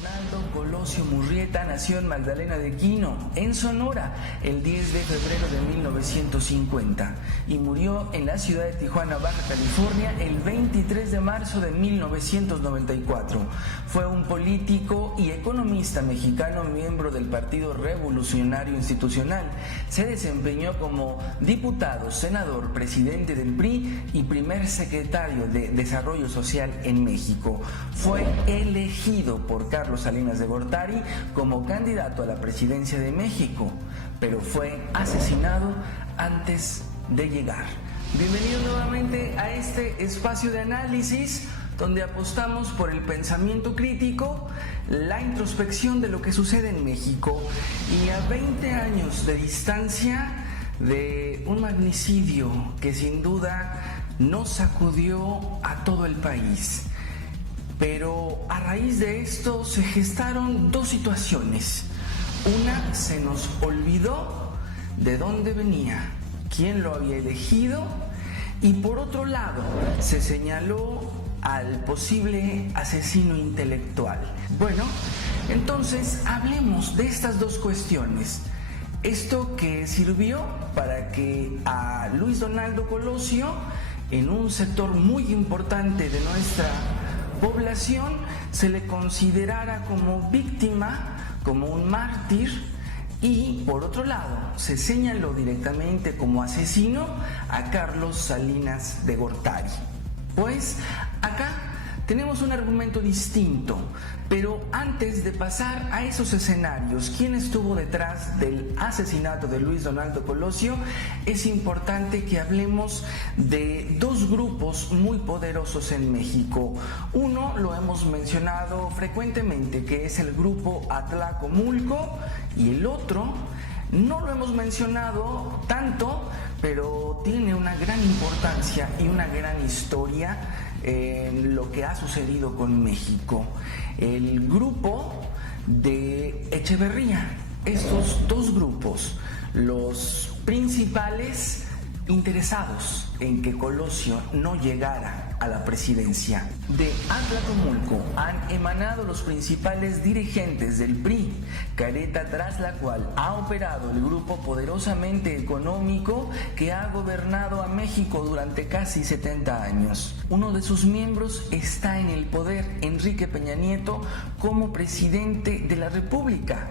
Donaldo Colosio Murrieta nació en Magdalena de Quino, en Sonora, el 10 de febrero de 1950 y murió en la ciudad de Tijuana, Baja California, el 23 de marzo de 1994. Fue un político y economista mexicano, miembro del Partido Revolucionario Institucional. Se desempeñó como diputado, senador, presidente del PRI y primer secretario de Desarrollo Social en México. Fue elegido por Carlos Salinas de Gortari como candidato a la presidencia de México, pero fue asesinado antes de llegar. Bienvenido nuevamente a este espacio de análisis donde apostamos por el pensamiento crítico, la introspección de lo que sucede en México y a 20 años de distancia de un magnicidio que sin duda nos sacudió a todo el país. Pero a raíz de esto se gestaron dos situaciones. Una, se nos olvidó de dónde venía, quién lo había elegido, y por otro lado se señaló al posible asesino intelectual. Bueno, entonces hablemos de estas dos cuestiones. Esto que sirvió para que a Luis Donaldo Colosio, en un sector muy importante de nuestra población, se le considerara como víctima, como un mártir, y por otro lado se señaló directamente como asesino a Carlos Salinas de Gortari. Pues acá tenemos un argumento distinto, pero antes de pasar a esos escenarios, quién estuvo detrás del asesinato de Luis Donaldo Colosio, es importante que hablemos de dos grupos muy poderosos en México. Uno lo hemos mencionado frecuentemente, que es el grupo Atlacomulco, y el otro no lo hemos mencionado tanto, pero tiene una gran importancia y una gran historia en lo que ha sucedido con México. El grupo de Echeverría. Estos dos grupos, los principales interesados en que Colosio no llegara a la presidencia. De Atlacomulco han emanado los principales dirigentes del PRI, careta tras la cual ha operado el grupo poderosamente económico que ha gobernado a México durante casi 70 años. Uno de sus miembros está en el poder, Enrique Peña Nieto, como presidente de la República.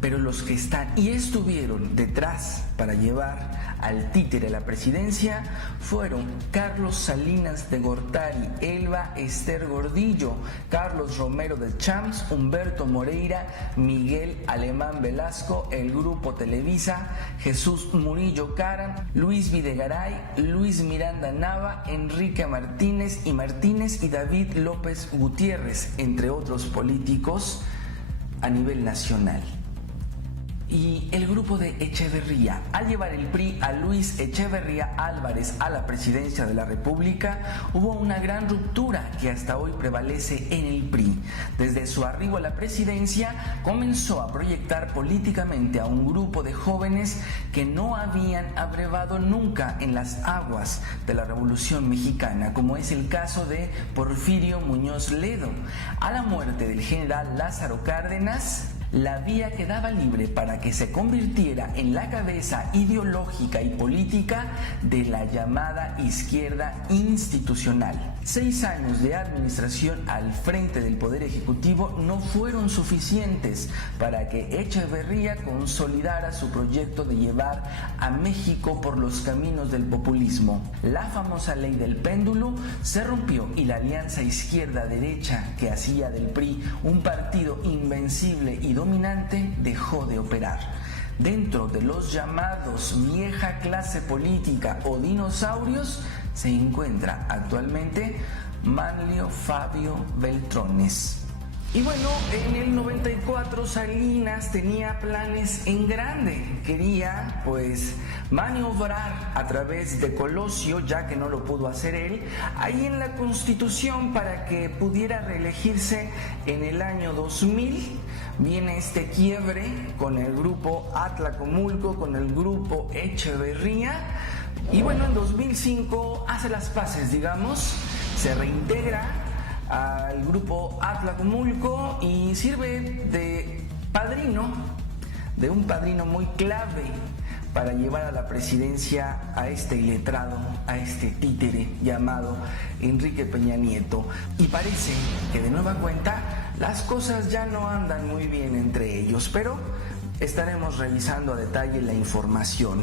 Pero los que están y estuvieron detrás para llevar al títere a la presidencia fueron Carlos Salinas de Gortari, Elba Ester Gordillo, Carlos Romero de Champs, Humberto Moreira, Miguel Alemán Velasco, el Grupo Televisa, Jesús Murillo Caram, Luis Videgaray, Luis Miranda Nava, Enrique Martínez y David López Gutiérrez, entre otros políticos a nivel nacional. Y el grupo de Echeverría, al llevar el PRI a Luis Echeverría Álvarez a la presidencia de la República, hubo una gran ruptura que hasta hoy prevalece en el PRI. Desde su arribo a la presidencia, comenzó a proyectar políticamente a un grupo de jóvenes que no habían abrevado nunca en las aguas de la Revolución Mexicana, como es el caso de Porfirio Muñoz Ledo. A la muerte del general Lázaro Cárdenas, la vía quedaba libre para que se convirtiera en la cabeza ideológica y política de la llamada izquierda institucional. 6 años de administración al frente del Poder Ejecutivo no fueron suficientes para que Echeverría consolidara su proyecto de llevar a México por los caminos del populismo. La famosa ley del péndulo se rompió y la alianza izquierda-derecha que hacía del PRI un partido invencible y dominante dejó de operar. Dentro de los llamados vieja clase política o dinosaurios se encuentra actualmente Manlio Fabio Beltrones. Y bueno, en el 94 Salinas tenía planes en grande. Quería pues maniobrar a través de Colosio, ya que no lo pudo hacer él, ahí en la Constitución para que pudiera reelegirse en el año 2000. Viene este quiebre con el grupo Atlacomulco, con el grupo Echeverría. Y bueno, en 2005 hace las paces, digamos, se reintegra al grupo Atlacomulco y sirve de padrino, de un padrino muy clave para llevar a la presidencia a este iletrado, a este títere llamado Enrique Peña Nieto. Y parece que de nueva cuenta las cosas ya no andan muy bien entre ellos, pero estaremos revisando a detalle la información.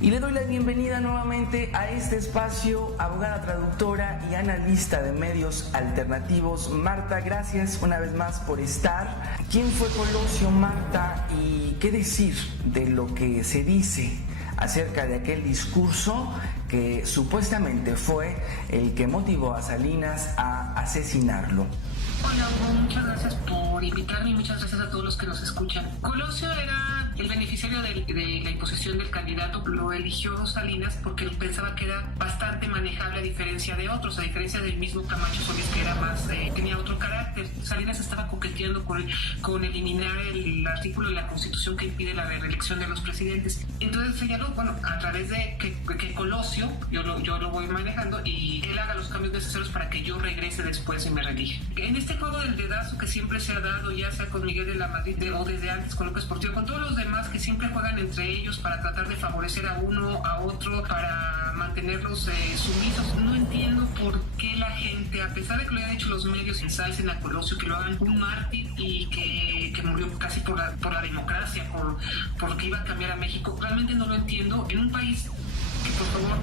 Y le doy la bienvenida nuevamente a este espacio, abogada traductora y analista de medios alternativos. Marta, gracias una vez más por estar. ¿Quién fue Colosio, Marta? ¿Y qué decir de lo que se dice acerca de aquel discurso que supuestamente fue el que motivó a Salinas a asesinarlo? Hola Hugo, muchas gracias por invitarme y muchas gracias a todos los que nos escuchan. Colosio era el beneficiario de la imposición del candidato, lo eligió Salinas porque él pensaba que era bastante manejable a diferencia de otros, a diferencia del mismo Camacho Solís que era más, tenía otro carácter. Salinas estaba coqueteando con eliminar el artículo de la Constitución que impide la reelección de los presidentes. Entonces señaló, bueno, a través de que Colosio, yo lo voy manejando y él haga los cambios necesarios para que yo regrese después y me reelija. En este juego del dedazo que siempre se ha dado, ya sea con Miguel de la Madrid o desde antes con López Portillo, con todos los demás que siempre juegan entre ellos para tratar de favorecer a uno, a otro, para mantenerlos sumisos. No entiendo por qué la gente, a pesar de que lo hayan hecho los medios, ensalcen a Colosio, que lo hagan un mártir y que murió casi por la democracia, porque iba a cambiar a México. Realmente no lo entiendo. En un país que, por favor,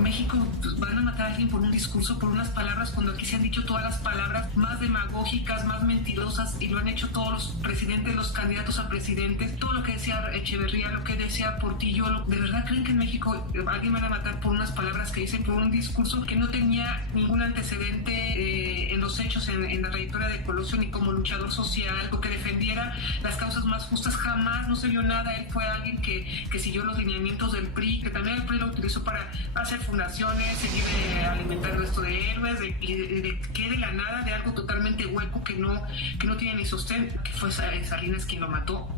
México, pues, van a matar a alguien por un discurso, por unas palabras, cuando aquí se han dicho todas las palabras más demagógicas, más mentirosas, y lo han hecho todos los presidentes, los candidatos a presidentes, todo lo que decía Echeverría, lo que decía Portillo. ¿De verdad creen que en México alguien van a matar por unas palabras que dicen, por un discurso que no tenía ningún antecedente en los hechos, en la trayectoria de Colosio, ni como luchador social, o que defendiera las causas más justas? Jamás, no se vio nada. Él fue alguien que siguió los lineamientos del PRI, que también el PRI lo utilizó para hacer fundaciones, seguir alimentando esto de héroes, que de la nada, de algo totalmente hueco que no tiene ni sostén, que fue Salinas quien lo mató,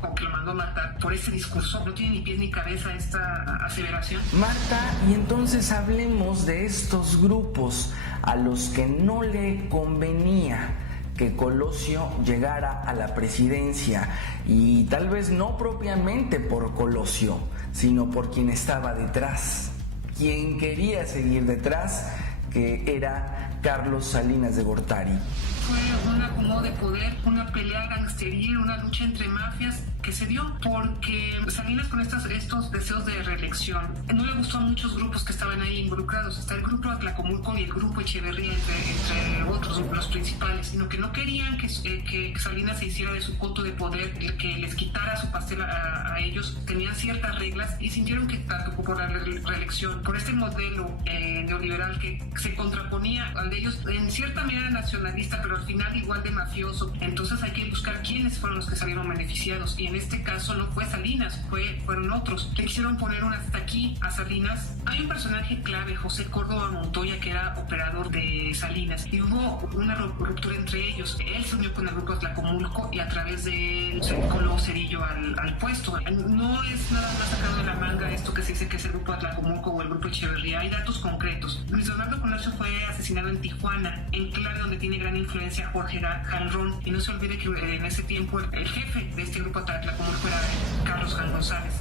o que lo mandó a matar por ese discurso. No tiene ni pies ni cabeza esta aseveración. Marta, y entonces hablemos de estos grupos a los que no le convenía que Colosio llegara a la presidencia, y tal vez no propiamente por Colosio, sino por quien estaba detrás, quien quería seguir detrás, que era Carlos Salinas de Gortari. Fue un acomodo de poder, una pelea gangsteril, una lucha entre mafias que se dio porque Salinas, con estos deseos de reelección, no le gustó a muchos grupos que estaban ahí involucrados. Está el grupo Atlacomulco y el grupo Echeverría, entre otros, los principales, sino que no querían que Salinas se hiciera de su coto de poder, que les quitara su pastel a ellos. Tenían ciertas reglas y sintieron que tanto por la reelección, por este modelo neoliberal que se contraponía al de ellos, en cierta manera nacionalista, pero al final igual de mafioso. Entonces hay que buscar quiénes fueron los que salieron beneficiados, y en este caso no fue Salinas, fueron otros. Le quisieron poner un hasta aquí a Salinas. Hay un personaje clave, José Córdoba Montoya, que era operador de Salinas, y hubo una ruptura entre ellos. Él se unió con el grupo Atlacomulco y a través de él se coló Cerillo al puesto. No es nada más sacado de la manga esto que se dice que es el grupo Atlacomulco o el grupo Echeverría. Hay datos concretos. Luis Donaldo Colosio fue asesinado en Tijuana, enclave donde tiene gran influencia Jorge Jalrón, y no se olvide que en ese tiempo el jefe de este grupo Atlacomulco era Carlos Jan González,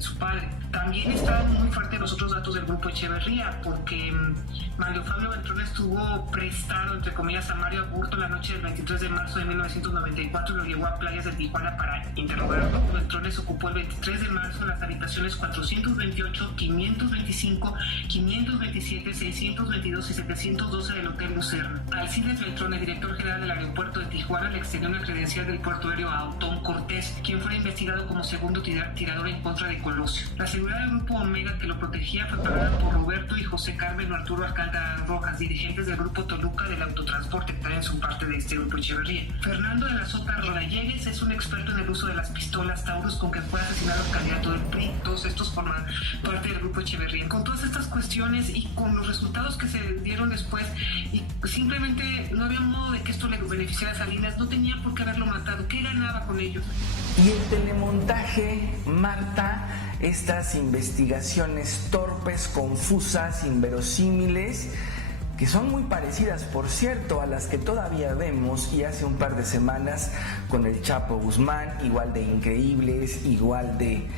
su padre. También estaban muy fuertes los otros datos del grupo Echeverría, porque Mario Fabio Beltrón estuvo prestado, entre comillas, a Mario Aburto la noche del 23 de marzo de 1994 y lo llevó a playas de Tijuana para interrogarlo. Beltrón ocupó el 23 de marzo las habitaciones 428, 525, 527, 622 y 712 del Hotel Lucerna. Alcides Beltrón, el director general del aeropuerto de Tijuana, le extendió una credencial del puerto aéreo a Otón Cortés, quien fue investigado como segundo tirador en contra de Colosio. La seguridad del grupo Omega, que lo protegía, fue pagada por Roberto y José Carmen Arturo Alcántara Rojas, dirigentes del grupo Toluca del autotransporte, que también son parte de este grupo Echeverría. Fernando de la Sota Rodallegues es un experto en el uso de las pistolas Taurus con que fue asesinado el candidato del PRI. Todos estos forman parte del grupo Echeverría. Con todas estas cuestiones y con los resultados que se dieron después, y simplemente no había modo de que esto le beneficiara a Salinas, no tenía por qué haberlo matado. ¿Qué ganaba con ello? Y el telemontaje, Marta, estas investigaciones torpes, confusas, inverosímiles, que son muy parecidas, por cierto, a las que todavía vemos y hace un par de semanas con el Chapo Guzmán, igual de increíbles, igual de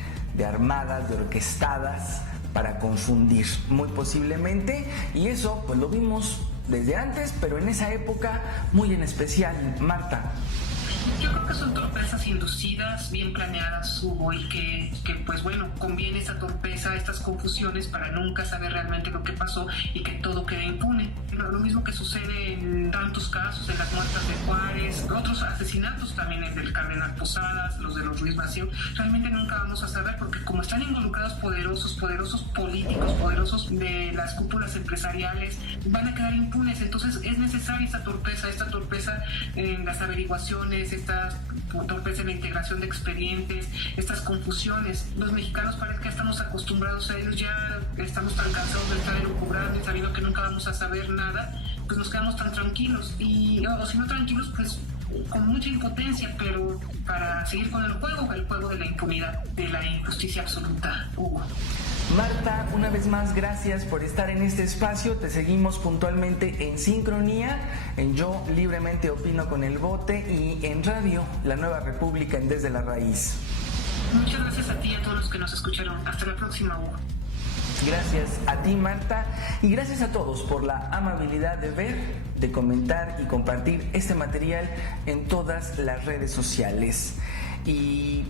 armadas, de orquestadas para confundir, muy posiblemente, y eso pues lo vimos desde antes, pero en esa época muy en especial. Marta. Yo creo que son torpezas inducidas, bien planeadas, Hugo, y que pues bueno, conviene esta torpeza, estas confusiones para nunca saber realmente lo que pasó y que todo quede impune. Lo mismo que sucede en tantos casos, en las muertes de Juárez, otros asesinatos también, el del Cardenal Posadas, los de los Ruiz Massieu, realmente nunca vamos a saber porque como están involucrados poderosos políticos, poderosos de las cúpulas empresariales, van a quedar impunes. Entonces es necesaria esta torpeza en las averiguaciones, esta torpeza en la integración de expedientes, estas confusiones. Los mexicanos parece que estamos acostumbrados a ellos, ya estamos tan cansados de estar elucubrando y sabiendo que nunca vamos a saber nada, pues nos quedamos tan tranquilos, o si no tranquilos, pues con mucha impotencia, pero para seguir con el juego de la impunidad, de la injusticia absoluta, Hugo. Marta, una vez más, gracias por estar en este espacio. Te seguimos puntualmente en Sincronía, en Yo Libremente Opino con el Bote y en Radio La Nueva República en Desde la Raíz. Muchas gracias a ti y a todos los que nos escucharon. Hasta la próxima, Hugo. Gracias a ti, Marta, y gracias a todos por la amabilidad de ver, de comentar y compartir este material en todas las redes sociales. Y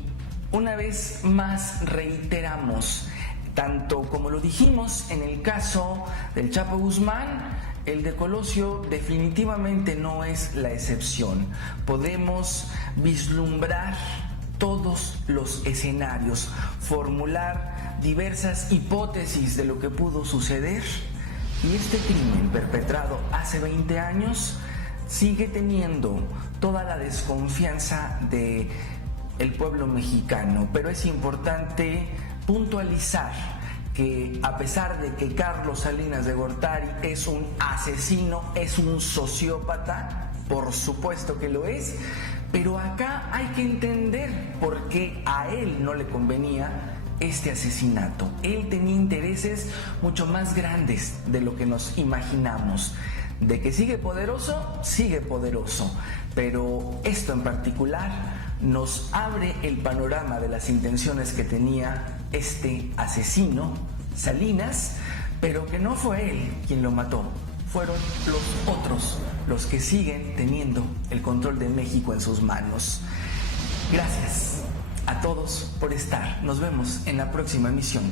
una vez más reiteramos, tanto como lo dijimos en el caso del Chapo Guzmán, el de Colosio definitivamente no es la excepción. Podemos vislumbrar todos los escenarios, formular diversas hipótesis de lo que pudo suceder, y este crimen perpetrado hace 20 años sigue teniendo toda la desconfianza de el pueblo mexicano. Pero es importante puntualizar que a pesar de que Carlos Salinas de Gortari es un asesino, es un sociópata, por supuesto que lo es, pero acá hay que entender por qué a él no le convenía este asesinato. Él tenía intereses mucho más grandes de lo que nos imaginamos. De que sigue poderoso, pero esto en particular nos abre el panorama de las intenciones que tenía este asesino, Salinas, pero que no fue él quien lo mató, fueron los otros los que siguen teniendo el control de México en sus manos. Gracias a todos por estar. Nos vemos en la próxima emisión.